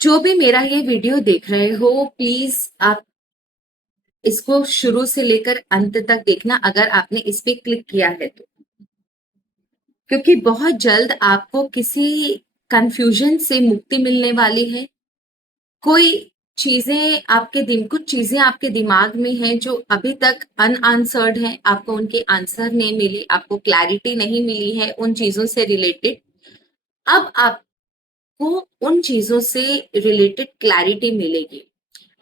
जो भी मेरा ये वीडियो देख रहे हो, प्लीज आप इसको शुरू से लेकर अंत तक देखना, अगर आपने इस पे क्लिक किया है तो। क्योंकि बहुत जल्द आपको किसी कंफ्यूजन से मुक्ति मिलने वाली है। कोई कुछ चीजें आपके दिमाग में हैं जो अभी तक अनआंसर्ड हैं, आपको उनके आंसर नहीं मिली, आपको क्लैरिटी नहीं मिली है उन चीजों से रिलेटेड। अब आपको उन चीजों से रिलेटेड क्लैरिटी मिलेगी।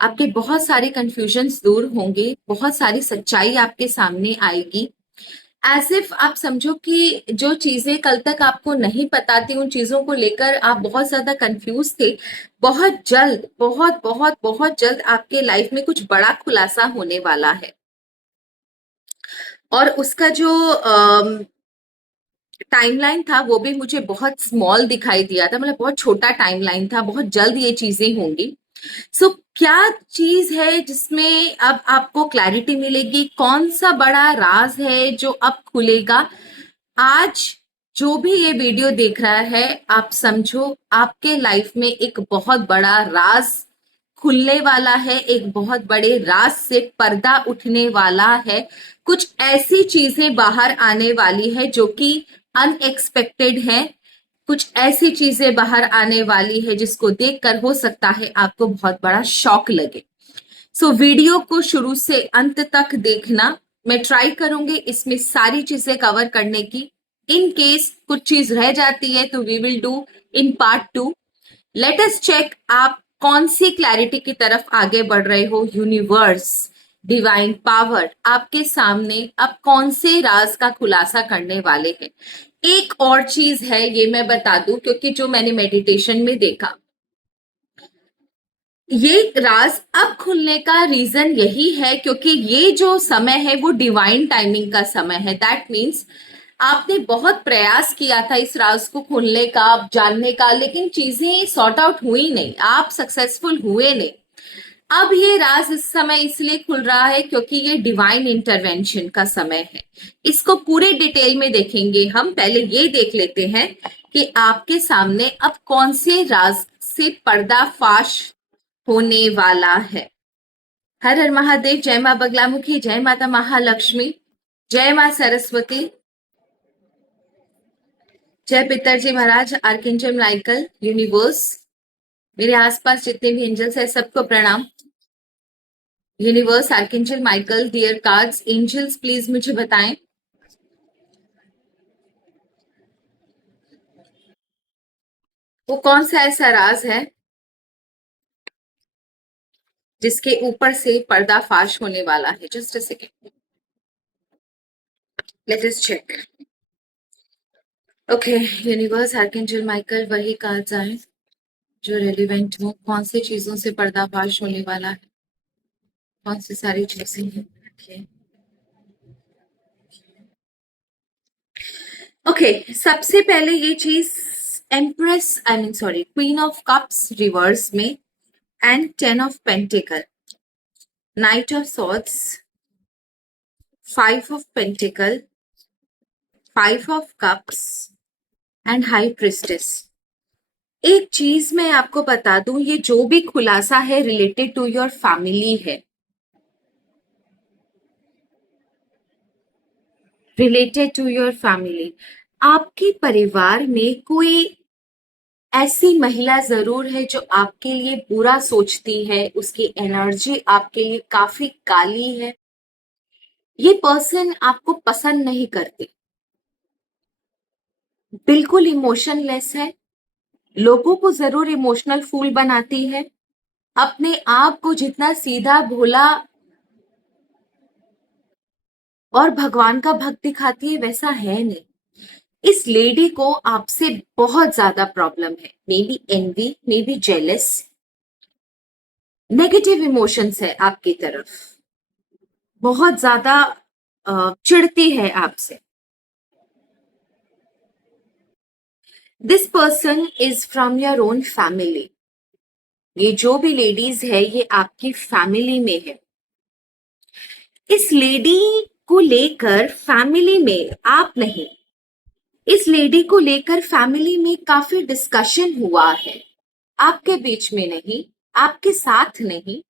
आपके बहुत सारे कंफ्यूजन्स दूर होंगे, बहुत सारी सच्चाई आपके सामने आएगी। एज इफ आप समझो कि जो चीजें कल तक आपको नहीं पता थी, उन चीजों को लेकर आप बहुत ज्यादा कंफ्यूज थे, बहुत जल्द, बहुत बहुत बहुत जल्द आपके लाइफ में कुछ बड़ा खुलासा होने वाला है। और उसका जो टाइमलाइन था वो भी मुझे बहुत स्मॉल दिखाई दिया था, मतलब बहुत छोटा टाइमलाइन था, बहुत जल्द ये चीजें होंगी। सो क्या चीज है जिसमें अब आपको क्लैरिटी मिलेगी, कौन सा बड़ा राज है जो अब खुलेगा? आज जो भी ये वीडियो देख रहा है, आप समझो आपके लाइफ में एक बहुत बड़ा राज खुलने वाला है, एक बहुत बड़े राज से पर्दा उठने वाला है। कुछ ऐसी चीजें बाहर आने वाली है जो कि अनएक्सपेक्टेड है। कुछ ऐसी चीजें बाहर आने वाली है जिसको देखकर हो सकता है आपको बहुत बड़ा शॉक लगे। सो वीडियो को शुरू से अंत तक देखना। मैं ट्राई करूंगी इसमें सारी चीजें कवर करने की। इन केस कुछ चीज रह जाती है तो we will do in part 2। Let us check आप कौन सी क्लैरिटी की तरफ आगे बढ़ रहे हो। यूनिवर्स, डिवाइन पावर आपके सामने अब कौन से राज का खुलासा करने वाले हैं। एक और चीज है, ये मैं बता दूं, क्योंकि जो मैंने मेडिटेशन में देखा, ये राज अब खुलने का रीजन यही है क्योंकि ये जो समय है वो डिवाइन टाइमिंग का समय है। दैट मीन्स आपने बहुत प्रयास किया था इस राज को खोलने का, जानने का, लेकिन चीजें सॉर्ट आउट हुई नहीं, आप सक्सेसफुल हुए नहीं। अब ये राज इस समय इसलिए खुल रहा है क्योंकि ये डिवाइन इंटरवेंशन का समय है। इसको पूरे डिटेल में देखेंगे हम। पहले ये देख लेते हैं कि आपके सामने अब कौन से राज से पर्दाफाश होने वाला है। हर हर महादेव। जय मां बगलामुखी, जय माता महालक्ष्मी, जय मां सरस्वती, जय पितरजी महाराज, आर्कएंजल माइकल, यूनिवर्स, मेरे आसपास जितने भी एंजल्स है सबको प्रणाम। Universe, archangel Michael, dear cards, angels, please मुझे बताएं वो कौन सा ऐसा राज है जिसके ऊपर से पर्दाफाश होने वाला है। Just a second, let us check. Okay, universe, archangel Michael, वही कार्ड्स आए जो रेलिवेंट हो। कौन सी चीजों से पर्दाफाश होने वाला है, कौन सी सारी चीजें हैं। ओके, सबसे पहले ये चीज, empress, I mean sorry, queen of cups reverse में, and 10 of pentacle, knight of swords, 5 of pentacle, 5 of cups and high priestess. एक चीज मैं आपको बता दूं, ये जो भी खुलासा है रिलेटेड टू योर फैमिली है, रिलेटेड टू योर फैमिली। आपके परिवार में कोई ऐसी महिला जरूर है जो आपके लिए बुरा सोचती है, उसकी एनर्जी आपके लिए काफी काली है। ये पर्सन आपको पसंद नहीं करती, बिल्कुल इमोशनलेस है, लोगों को जरूर इमोशनल फूल बनाती है, अपने आप को जितना सीधा भोला और भगवान का भक्त दिखाती है वैसा है नहीं। इस लेडी को आपसे बहुत ज्यादा प्रॉब्लम है, may be envy, may be jealous, negative emotions है आपकी तरफ, बहुत ज्यादा चिढ़ती है आपसे। This person is from your own family. ये जो भी लेडीज है ये आपकी फैमिली में है। इस लेडी को लेकर फैमिली में, आप नहीं, इस लेडी को लेकर फैमिली में काफी डिस्कशन हुआ है। आपके बीच में नहीं, आपके साथ नहीं,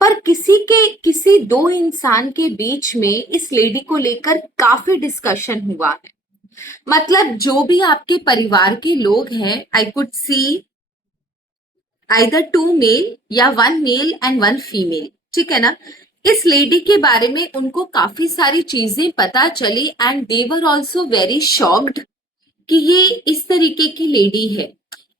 पर किसी दो इंसान के बीच में इस लेडी को लेकर काफी डिस्कशन हुआ है। मतलब जो भी आपके परिवार के लोग हैं, I could see either two male या one male and one female, ठीक है ना। इस लेडी के बारे में उनको काफी सारी चीजें पता चली and they were also very shocked कि ये इस तरीके की लेडी है।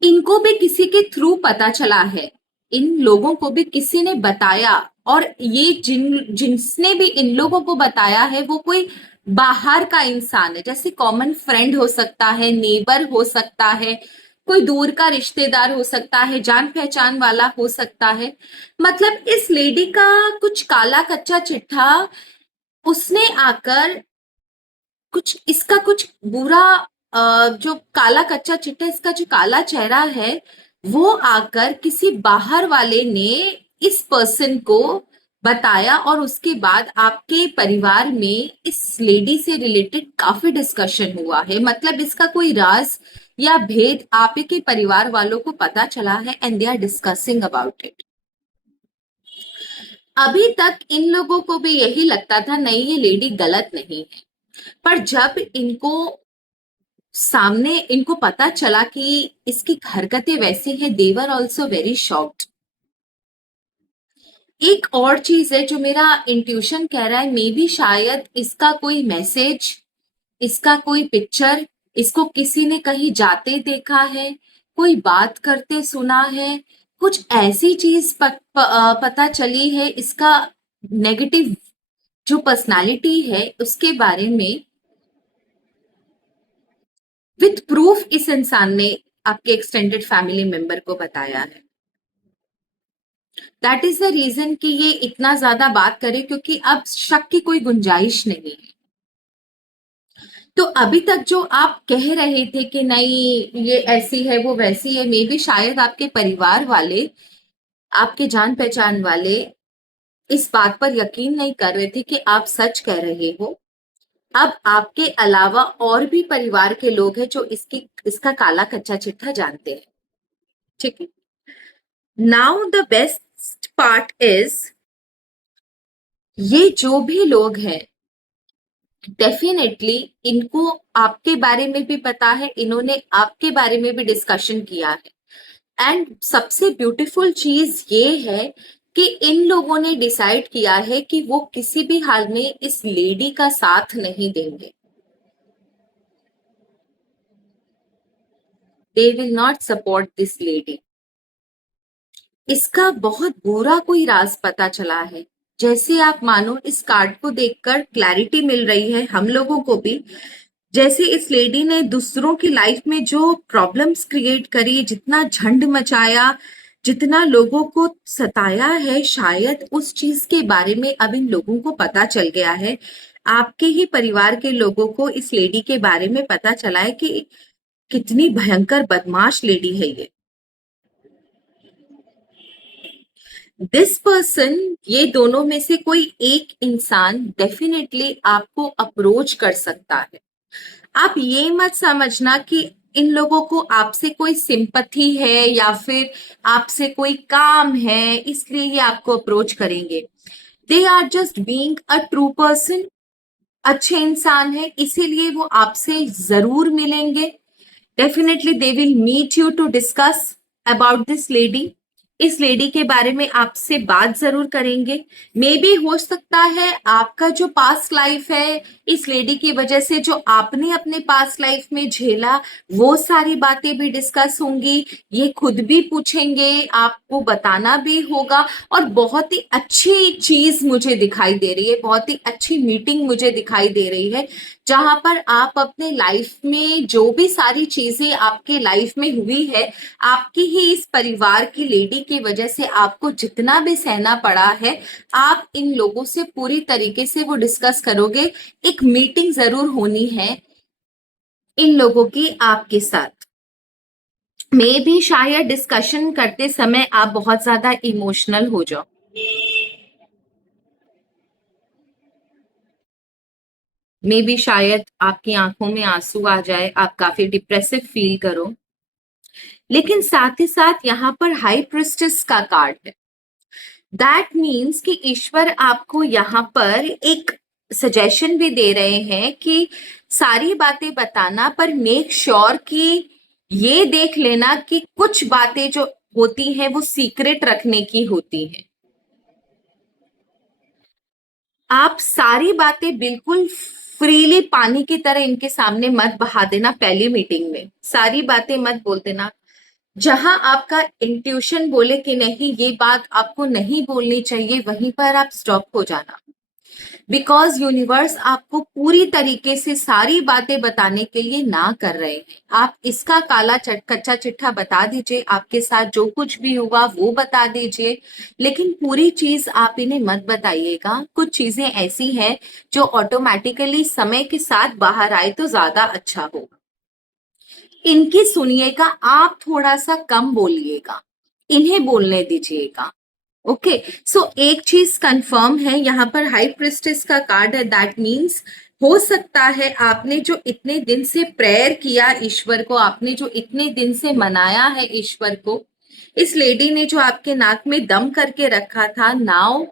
इनको भी किसी के थ्रू पता चला है, इन लोगों को भी किसी ने बताया, और ये जिसने भी इन लोगों को बताया है वो कोई बाहर का इंसान है, जैसे कॉमन फ्रेंड हो सकता है, नेबर हो सकता है, कोई दूर का रिश्तेदार हो सकता है, जान पहचान वाला हो सकता है। मतलब इस लेडी का कुछ काला कच्चा चिट्ठा, उसने आकर कुछ इसका कुछ बुरा जो काला कच्चा चिट्ठा, इसका जो काला चेहरा है, वो आकर किसी बाहर वाले ने इस पर्सन को बताया, और उसके बाद आपके परिवार में इस लेडी से रिलेटेड काफी डिस्कशन हुआ है। मतलब इसका कोई राज या भेद आपके परिवार वालों को पता चला है and they are discussing about it. अभी तक इन लोगों को भी यही लगता था नहीं ये लेडी गलत नहीं है, पर जब इनको पता चला कि इसकी हरकतें वैसी हैं, देवर ऑल्सो वेरी शॉक्ड। एक और चीज है जो मेरा इंट्यूशन कह रहा है, मे बी शायद इसका कोई मैसेज, इसका कोई पिक्चर, इसको किसी ने कहीं जाते देखा है, कोई बात करते सुना है, कुछ ऐसी चीज पता चली है इसका नेगेटिव जो पर्सनालिटी है उसके बारे में, विथ प्रूफ इस इंसान ने आपके एक्सटेंडेड फैमिली मेंबर को बताया है। दैट इज द रीजन कि ये इतना ज्यादा बात करे, क्योंकि अब शक की कोई गुंजाइश नहीं है। तो अभी तक जो आप कह रहे थे कि नहीं ये ऐसी है वो वैसी है, मे बी शायद आपके परिवार वाले, आपके जान पहचान वाले इस बात पर यकीन नहीं कर रहे थे कि आप सच कह रहे हो। अब आपके अलावा और भी परिवार के लोग हैं जो इसका काला कच्चा चिट्ठा जानते हैं, ठीक है। Now the best part is, ये जो भी लोग हैं डेफिनेटली इनको आपके बारे में भी पता है, इन्होंने आपके बारे में भी डिस्कशन किया है। एंड सबसे ब्यूटीफुल चीज ये है कि इन लोगों ने डिसाइड किया है कि वो किसी भी हाल में इस लेडी का साथ नहीं देंगे। They will not support this lady. इसका बहुत बुरा कोई राज पता चला है। जैसे आप मानो इस कार्ड को देखकर क्लैरिटी मिल रही है हम लोगों को भी, जैसे इस लेडी ने दूसरों की लाइफ में जो प्रॉब्लम्स क्रिएट करी, जितना झंड मचाया, जितना लोगों को सताया है, शायद उस चीज के बारे में अब इन लोगों को पता चल गया है। आपके ही परिवार के लोगों को इस लेडी के बारे में पता चला है कि कितनी भयंकर बदमाश लेडी है ये। दिस पर्सन, ये दोनों में से कोई एक इंसान डेफिनेटली आपको अप्रोच कर सकता है। आप ये मत समझना कि इन लोगों को आपसे कोई सिंपथी है या फिर आपसे कोई काम है इसलिए ये आपको अप्रोच करेंगे। They are just being a true person, अच्छे इंसान है, इसीलिए वो आपसे जरूर मिलेंगे। Definitely they will meet you to discuss about this lady. इस लेडी के बारे में आपसे बात जरूर करेंगे। मे बी हो सकता है आपका जो पास्ट लाइफ है, इस लेडी की वजह से जो आपने अपने पास्ट लाइफ में झेला, वो सारी बातें भी डिस्कस होंगी। ये खुद भी पूछेंगे, आपको बताना भी होगा। और बहुत ही अच्छी चीज मुझे दिखाई दे रही है, बहुत ही अच्छी मीटिंग मुझे दिखाई दे रही है, जहां पर आप अपने लाइफ में जो भी सारी चीजें आपके लाइफ में हुई है, आपकी ही इस परिवार की लेडी की वजह से आपको जितना भी सहना पड़ा है, आप इन लोगों से पूरी तरीके से वो डिस्कस करोगे। एक मीटिंग जरूर होनी है इन लोगों की आपके साथ। मे भी शायद डिस्कशन करते समय आप बहुत ज्यादा इमोशनल हो जाओ, मे बी शायद आपकी आंखों में आंसू आ जाए, आप काफी डिप्रेसिव फील करो। लेकिन साथ ही साथ यहाँ पर हाई प्रिस्टेस का कार्ड है। दैट मीन्स कि ईश्वर आपको यहाँ पर एक सजेशन भी दे रहे हैं कि सारी बातें बताना, पर मेक श्योर कि ये देख लेना कि कुछ बातें जो होती हैं वो सीक्रेट रखने की होती हैं। आप सारी बातें बिल्कुल फ्रीली पानी की तरह इनके सामने मत बहा देना। पहली मीटिंग में सारी बातें मत बोल देना। जहां आपका इंट्यूशन बोले कि नहीं ये बात आपको नहीं बोलनी चाहिए, वहीं पर आप स्टॉप हो जाना। बिकॉज यूनिवर्स आपको पूरी तरीके से सारी बातें बताने के लिए ना कर रहे हैं। आप इसका कच्चा चिट्ठा बता दीजिए, आपके साथ जो कुछ भी हुआ वो बता दीजिए, लेकिन पूरी चीज आप इन्हें मत बताइएगा। कुछ चीजें ऐसी हैं जो ऑटोमेटिकली समय के साथ बाहर आए तो ज्यादा अच्छा हो। इनकी सुनिएगा, आप थोड़ा सा कम बोलिएगा, इन्हें बोलने दीजिएगा। ओके, सो एक चीज कंफर्म है, यहाँ पर हाई प्रिस्टेस का कार्ड है। दैट मीन्स हो सकता है आपने जो इतने दिन से प्रेयर किया ईश्वर को, आपने जो इतने दिन से मनाया है ईश्वर को, इस लेडी ने जो आपके नाक में दम करके रखा था, नाउ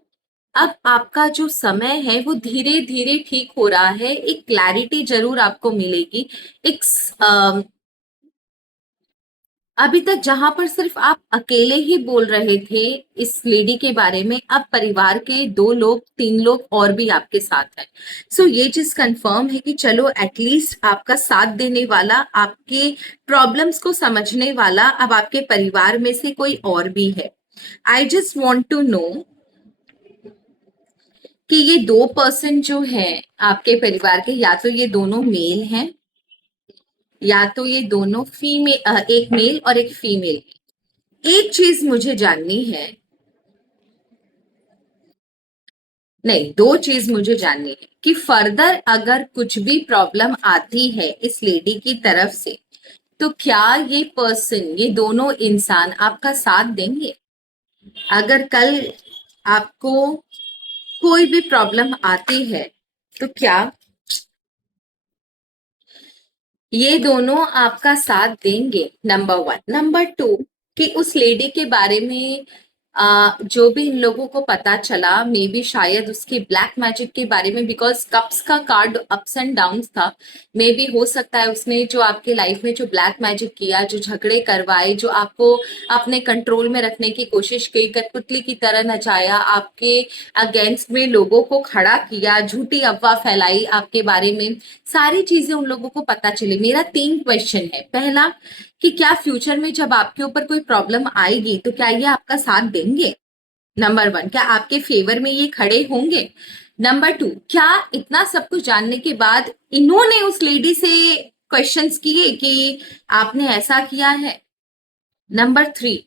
अब आपका जो समय है वो धीरे धीरे ठीक हो रहा है। एक क्लैरिटी जरूर आपको मिलेगी। एक अभी तक जहां पर सिर्फ आप अकेले ही बोल रहे थे इस लेडी के बारे में, अब परिवार के 2 लोग 3 लोग और भी आपके साथ हैं। सो ये चीज कंफर्म है कि चलो एटलीस्ट आपका साथ देने वाला, आपके प्रॉब्लम्स को समझने वाला अब आपके परिवार में से कोई और भी है। I just want to know कि ये 2 पर्सन जो हैं आपके परिवार के, या तो ये दोनों मेल हैं या तो ये दोनों फीमेल, एक मेल और एक फीमेल। एक चीज मुझे जाननी है, नहीं 2 चीज मुझे जाननी है कि फर्दर अगर कुछ भी प्रॉब्लम आती है इस लेडी की तरफ से, तो क्या ये पर्सन, ये दोनों इंसान आपका साथ देंगे? अगर कल आपको कोई भी प्रॉब्लम आती है तो क्या ये दोनों आपका साथ देंगे? नंबर 1। नंबर 2 कि उस लेडी के बारे में जो भी इन लोगों को पता चला, मे बी शायद उसके ब्लैक मैजिक के बारे में, बिकॉज कप्स का कार्ड अप्स एंड डाउन्स था। मे बी हो सकता है उसने जो आपके लाइफ में जो ब्लैक मैजिक किया, जो झगड़े करवाए, जो आपको अपने कंट्रोल में रखने की कोशिश की, कठपुतली की तरह नचाया, आपके अगेंस्ट में लोगों को खड़ा किया, झूठी अफवाह फैलाई आपके बारे में, सारी चीजें उन लोगों को पता चली। मेरा 3 क्वेश्चन है। पहला कि क्या फ्यूचर में जब आपके ऊपर कोई प्रॉब्लम आएगी तो क्या ये आपका साथ देंगे? नंबर 1, क्या आपके फेवर में ये खड़े होंगे? नंबर 2, क्या इतना सब कुछ जानने के बाद इन्होंने उस लेडी से क्वेश्चंस किए कि आपने ऐसा किया है? नंबर 3,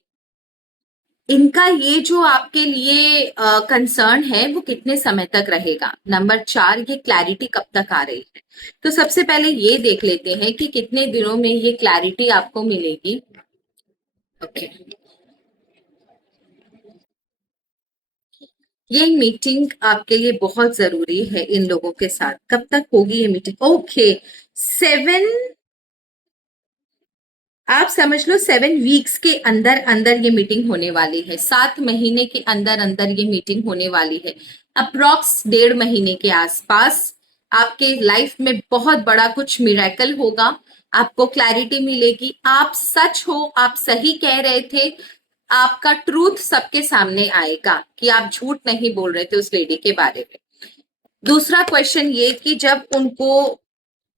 इनका ये जो आपके लिए कंसर्न है वो कितने समय तक रहेगा? नंबर 4, ये क्लैरिटी कब तक आ रही है? तो सबसे पहले ये देख लेते हैं कि कितने दिनों में ये क्लैरिटी आपको मिलेगी। ओके, ये मीटिंग आपके लिए बहुत जरूरी है इन लोगों के साथ। कब तक होगी ये मीटिंग? ओके, 7, आप समझ लो 7 वीक्स के अंदर अंदर ये मीटिंग होने वाली है। 7 महीने के अंदर अंदर ये मीटिंग होने वाली है। अप्रॉक्स 1.5 महीने के आसपास आपके लाइफ में बहुत बड़ा कुछ मिरेकल होगा। आपको क्लैरिटी मिलेगी। आप सच हो, आप सही कह रहे थे, आपका ट्रूथ सबके सामने आएगा कि आप झूठ नहीं बोल रहे थे उस लेडी के बारे में। दूसरा क्वेश्चन ये कि जब उनको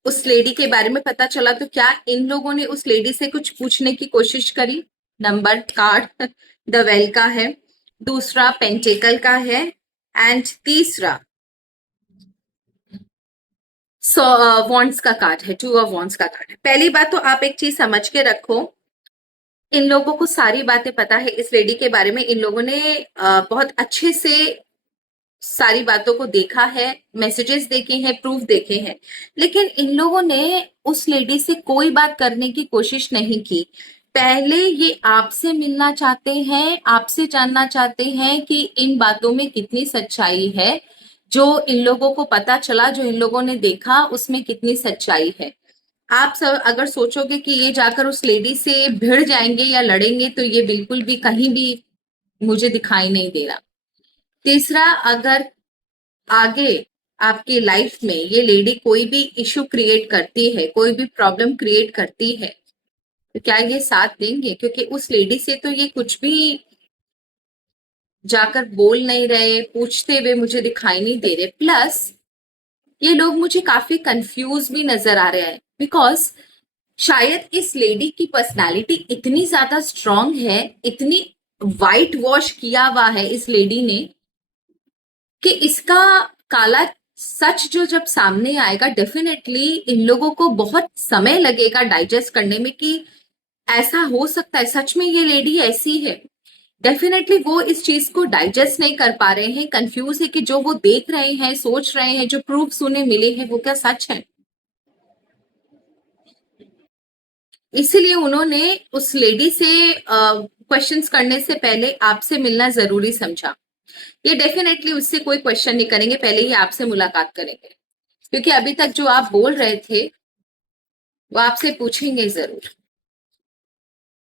उस लेडी के बारे में पता चला तो क्या इन लोगों ने उस लेडी से कुछ पूछने की कोशिश करी? नंबर कार्ड द वेल का है, दूसरा पेंटेकल का है, एंड तीसरा वॉन्ड्स का कार्ड है, 2 ऑफ वॉन्ड्स का कार्ड है। पहली बात तो आप एक चीज समझ के रखो, इन लोगों को सारी बातें पता है इस लेडी के बारे में। इन लोगों ने बहुत अच्छे से सारी बातों को देखा है, मैसेजेस देखे हैं, प्रूफ देखे हैं, लेकिन इन लोगों ने उस लेडी से कोई बात करने की कोशिश नहीं की। पहले ये आपसे मिलना चाहते हैं, आपसे जानना चाहते हैं कि इन बातों में कितनी सच्चाई है। जो इन लोगों को पता चला, जो इन लोगों ने देखा, उसमें कितनी सच्चाई है। आप सब अगर सोचोगे कि ये जाकर उस लेडी से भिड़ जाएंगे या लड़ेंगे, तो ये बिल्कुल भी कहीं भी मुझे दिखाई नहीं दे रहा। तीसरा, अगर आगे आपकी लाइफ में ये लेडी कोई भी इशू क्रिएट करती है, कोई भी प्रॉब्लम क्रिएट करती है, तो क्या ये साथ देंगे? क्योंकि उस लेडी से तो ये कुछ भी जाकर बोल नहीं रहे, पूछते हुए मुझे दिखाई नहीं दे रहे। प्लस ये लोग मुझे काफी कंफ्यूज भी नजर आ रहे हैं, बिकॉज शायद इस लेडी की पर्सनालिटी इतनी ज्यादा स्ट्रांग है, इतनी वाइट वॉश किया हुआ है इस लेडी ने, कि इसका काला सच जो जब सामने आएगा, डेफिनेटली इन लोगों को बहुत समय लगेगा डाइजेस्ट करने में कि ऐसा हो सकता है, सच में ये लेडी ऐसी है। डेफिनेटली वो इस चीज को डाइजेस्ट नहीं कर पा रहे हैं, कंफ्यूज है कि जो वो देख रहे हैं, सोच रहे हैं, जो प्रूफ्स उन्हें मिले हैं, वो क्या सच है। इसीलिए उन्होंने उस लेडी से क्वेश्चंस करने से पहले आपसे मिलना जरूरी समझा। ये डेफिनेटली उससे कोई क्वेश्चन नहीं करेंगे, पहले ही आपसे मुलाकात करेंगे, क्योंकि अभी तक जो आप बोल रहे थे वो आपसे पूछेंगे जरूर।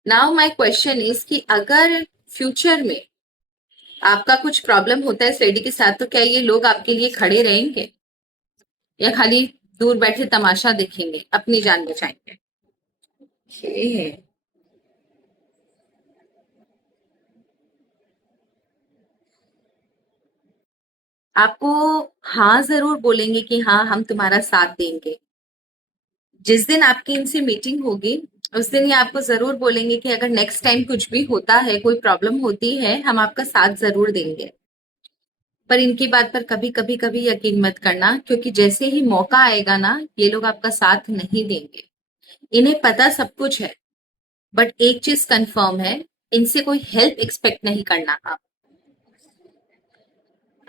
नाउ माय क्वेश्चन इज कि अगर फ्यूचर में आपका कुछ प्रॉब्लम होता है इस लेडी के साथ, तो क्या ये लोग आपके लिए खड़े रहेंगे या खाली दूर बैठे तमाशा देखेंगे, अपनी जान बचाएंगे? Okay. आपको हाँ जरूर बोलेंगे कि हाँ, हम तुम्हारा साथ देंगे। जिस दिन आपकी इनसे मीटिंग होगी, उस दिन ये आपको जरूर बोलेंगे कि अगर नेक्स्ट टाइम कुछ भी होता है, कोई प्रॉब्लम होती है, हम आपका साथ जरूर देंगे। पर इनकी बात पर कभी कभी कभी यकीन मत करना, क्योंकि जैसे ही मौका आएगा ना, ये लोग आपका साथ नहीं देंगे। इन्हें पता सब कुछ है, बट एक चीज कंफर्म है, इनसे कोई हेल्प एक्सपेक्ट नहीं करना।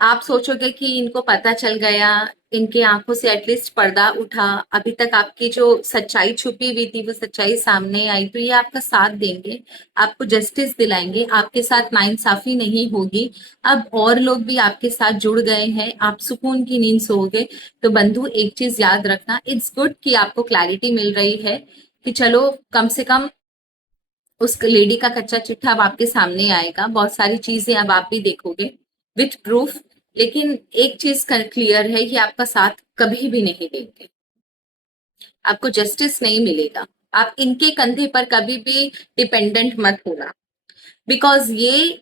आप सोचोगे कि इनको पता चल गया, इनके आंखों से एटलीस्ट पर्दा उठा, अभी तक आपकी जो सच्चाई छुपी हुई थी वो सच्चाई सामने आई, तो ये आपका साथ देंगे, आपको जस्टिस दिलाएंगे, आपके साथ नाइंसाफी नहीं होगी। अब और लोग भी आपके साथ जुड़ गए हैं, आप सुकून की नींद सोओगे। तो बंधु, एक चीज याद रखना, इट्स गुड कि आपको क्लैरिटी मिल रही है कि चलो कम से कम उस लेडी का कच्चा चिट्ठा अब आपके सामने आएगा, बहुत सारी चीजें अब आप भी देखोगे विथ प्रूफ। लेकिन एक चीज क्लियर है कि आपका साथ कभी भी नहीं देंगे, आपको जस्टिस नहीं मिलेगा। आप इनके कंधे पर कभी भी डिपेंडेंट मत होना, बिकॉज ये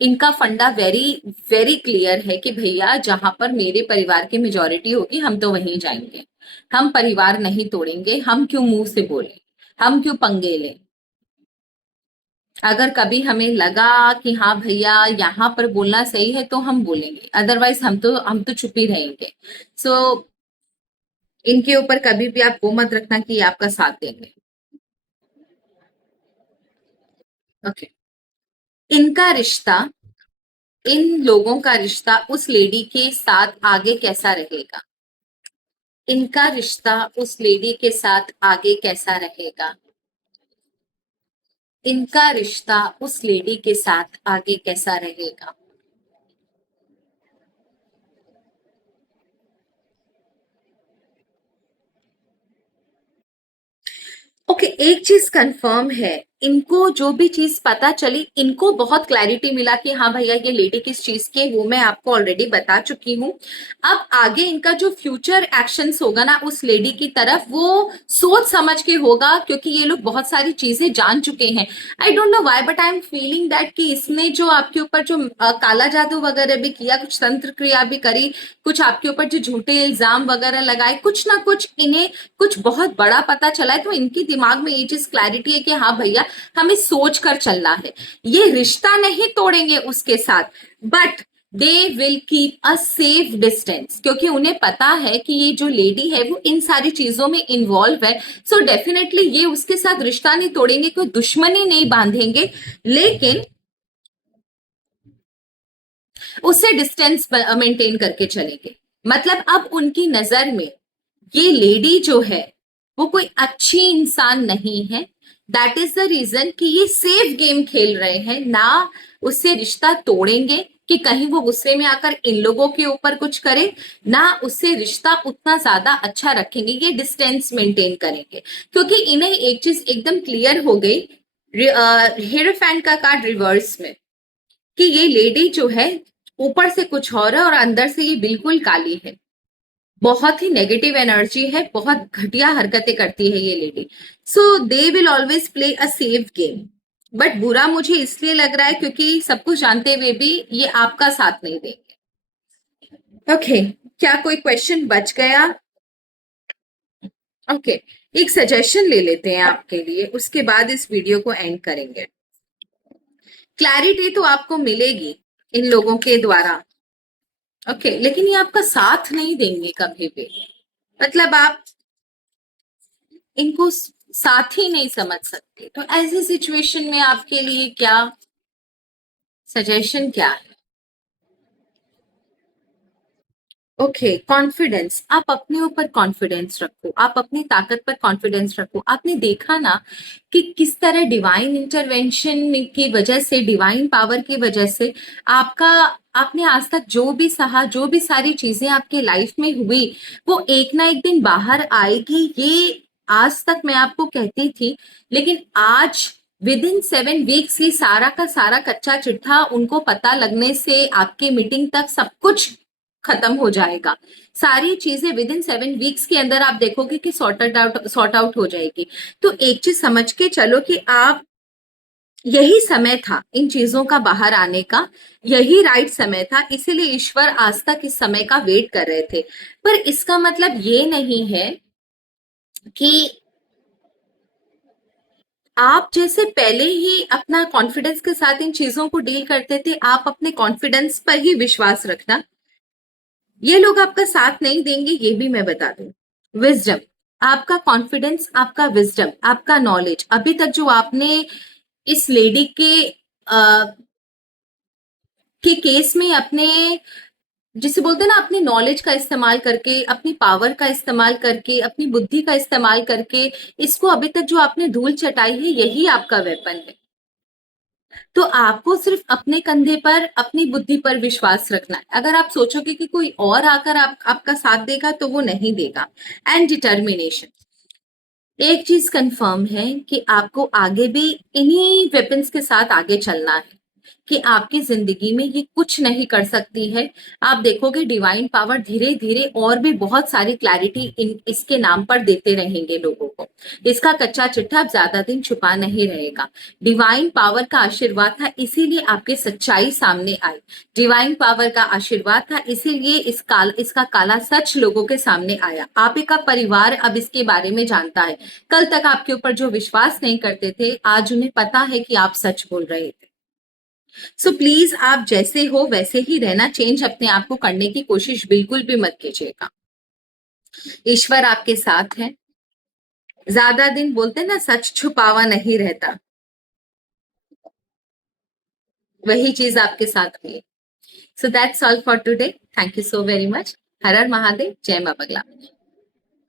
इनका फंडा वेरी वेरी क्लियर है कि भैया, जहां पर मेरे परिवार की मेजोरिटी होगी हम तो वहीं जाएंगे, हम परिवार नहीं तोड़ेंगे, हम क्यों मुंह से बोले, हम क्यों पंगे लें। अगर कभी हमें लगा कि हाँ भैया यहाँ पर बोलना सही है, तो हम बोलेंगे, अदरवाइज हम तो चुप ही रहेंगे। सो इनके ऊपर कभी भी आप वो मत रखना कि ये आपका साथ देंगे। ओके। इनका रिश्ता, इन लोगों का रिश्ता उस लेडी के साथ आगे कैसा रहेगा? इनका रिश्ता उस लेडी के साथ आगे कैसा रहेगा? इनका रिश्ता उस लेडी के साथ आगे कैसा रहेगा? ओके, एक चीज कंफर्म है, इनको जो भी चीज पता चली, इनको बहुत क्लैरिटी मिला कि हाँ भैया ये लेडी किस चीज की है, वो मैं आपको ऑलरेडी बता चुकी हूँ। अब आगे इनका जो फ्यूचर एक्शंस होगा ना उस लेडी की तरफ, वो सोच समझ के होगा, क्योंकि ये लोग बहुत सारी चीजें जान चुके हैं। I don't know why, but I am feeling that कि इसने जो आपके ऊपर जो काला जादू वगैरह भी किया, कुछ तंत्र क्रिया भी करी, कुछ आपके ऊपर जो झूठे इल्जाम वगैरह लगाए, कुछ ना कुछ इन्हें कुछ बहुत बड़ा पता चला है। तो इनके दिमाग में ये चीज क्लैरिटी है कि हाँ भैया, हमें सोच कर चलना है, ये रिश्ता नहीं तोड़ेंगे उसके साथ, but they will keep a safe distance, क्योंकि उन्हें पता है कि ये जो लेडी है वो इन सारी चीजों में इन्वॉल्व है। सो डेफिनेटली ये उसके साथ रिश्ता नहीं तोड़ेंगे, कोई दुश्मनी नहीं बांधेंगे, लेकिन उससे डिस्टेंस मेंटेन करके चलेंगे। मतलब अब उनकी नजर में ये लेडी जो है वो कोई अच्छी इंसान नहीं है। दैट इज द रीजन कि ये सेफ गेम खेल रहे हैं, ना उससे रिश्ता तोड़ेंगे, कि कहीं वो गुस्से में आकर इन लोगों के ऊपर कुछ करे, ना उससे रिश्ता उतना ज्यादा अच्छा रखेंगे, ये डिस्टेंस मेंटेन करेंगे। क्योंकि इन्हें एक चीज एकदम क्लियर हो गई हीरोफेंट का कार्ड रिवर्स में, कि ये लेडी जो है ऊपर से कुछ और है और अंदर से ये बिल्कुल काली है, बहुत ही नेगेटिव एनर्जी है, बहुत घटिया हरकतें करती है ये lady. So they will always play a safe game. But बुरा मुझे इसलिए लग रहा है क्योंकि सब कुछ जानते हुए भी ये आपका साथ नहीं देंगे। ओके, क्या कोई क्वेश्चन बच गया? ओके, एक सजेशन ले लेते हैं आपके लिए, उसके बाद इस वीडियो को एंड करेंगे। क्लैरिटी तो आपको मिलेगी इन लोगों के द्वारा, ओके, लेकिन ये आपका साथ नहीं देंगे कभी भी। मतलब आप इनको साथ ही नहीं समझ सकते। तो ऐसी सिचुएशन में आपके लिए क्या सजेशन क्या है? ओके, कॉन्फिडेंस, आप अपने ऊपर कॉन्फिडेंस रखो, आप अपनी ताकत पर कॉन्फिडेंस रखो। आपने देखा ना कि किस तरह डिवाइन इंटरवेंशन की वजह से, डिवाइन पावर की वजह से आपका, आपने आज तक जो भी सहा, जो भी सारी चीजें आपके लाइफ में हुई, वो एक ना एक दिन बाहर आएगी, ये आज तक मैं आपको कहती थी। लेकिन आज विद इन 7 वीक्स ही सारा का सारा कच्चा चिट्ठा उनको पता लगने से आपके मीटिंग तक सब कुछ खत्म हो जाएगा। सारी चीजें विद इन 7 वीक्स के अंदर आप देखोगे कि सॉर्ट आउट हो जाएगी। तो एक चीज समझ के चलो कि आप, यही समय था इन चीजों का बाहर आने का, यही राइट समय था, इसीलिए ईश्वर आज तक इस समय का वेट कर रहे थे। पर इसका मतलब ये नहीं है कि आप जैसे पहले ही अपना कॉन्फिडेंस के साथ इन चीजों को डील करते थे, आप अपने कॉन्फिडेंस पर ही विश्वास रखना। ये लोग आपका साथ नहीं देंगे, ये भी मैं बता दूं। विजडम, आपका कॉन्फिडेंस, आपका विजडम, आपका नॉलेज, अभी तक जो आपने इस लेडी के केस में अपने, जिसे बोलते हैं ना, अपनी नॉलेज का इस्तेमाल करके, अपनी पावर का इस्तेमाल करके, अपनी बुद्धि का इस्तेमाल करके, इसको अभी तक जो आपने धूल चटाई है, यही आपका वेपन है। तो आपको सिर्फ अपने कंधे पर, अपनी बुद्धि पर विश्वास रखना है। अगर आप सोचोगे कि कोई और आकर आपका साथ देगा, तो वो नहीं देगा। एंड डिटर्मिनेशन, एक चीज कंफर्म है कि आपको आगे भी इन्हीं वेपन्स के साथ आगे चलना है, कि आपकी जिंदगी में ये कुछ नहीं कर सकती है। आप देखोगे डिवाइन पावर धीरे धीरे और भी बहुत सारी क्लैरिटी इसके नाम पर देते रहेंगे लोगों को। इसका कच्चा चिट्ठा अब ज्यादा दिन छुपा नहीं रहेगा। डिवाइन पावर का आशीर्वाद था, इसीलिए आपकी सच्चाई सामने आई। डिवाइन पावर का आशीर्वाद था, इसीलिए इसका काला सच लोगों के सामने आया। आप का परिवार अब इसके बारे में जानता है। कल तक आपके ऊपर जो विश्वास नहीं करते थे, आज उन्हें पता है कि आप सच बोल रहे थे। सो प्लीज आप जैसे हो वैसे ही रहना, चेंज अपने आप को करने की कोशिश बिल्कुल भी मत कीजिएगा। ईश्वर आपके साथ है। ज्यादा दिन बोलते ना, सच छुपावा नहीं रहता, वही चीज आपके साथ हुई। So that's all for today. Thank you so very much. हर हर महादेव, जय मां बगला।